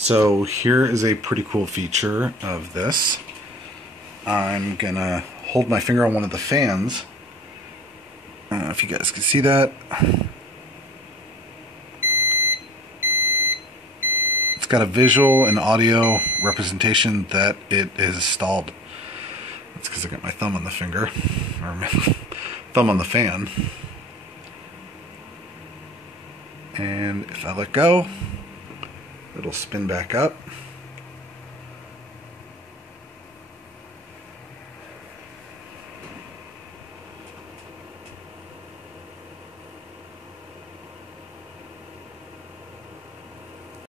So here is a pretty cool feature of this. I'm gonna hold my finger on one of the fans. I don't know if you guys can see that. It's got a visual and audio representation that it is stalled. That's because I got my thumb on the finger, or my thumb on the fan. And if I let go, it'll spin back up.